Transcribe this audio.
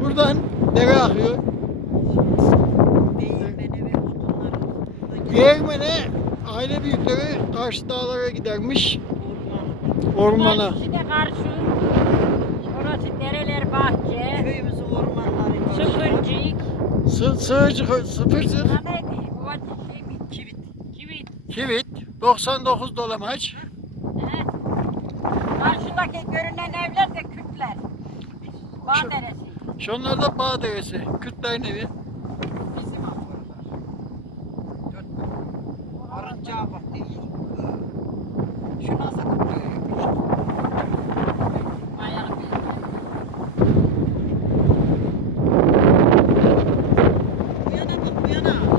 Buradan dere akıyor. Ve. Değirmene aile büyükleri karşı dağlara gidermiş. Orman. Ormana. İçine karşı. Orası dereler bahçe. Köyümüzün ormanları. Sıfırcık. Sı sığırcık, sıfırcık? Kivit. Kivit. kivit, 99 dolamaç. He. Karşındaki görünen evler de Kürtler. Bağ deresi. Şunlar da bağ devesi. Kürtlerin evi. Bizim atıyorlar. Dört bölüm. Arıncağa bak değil. Şu nasıl Bu yana bak bu yana.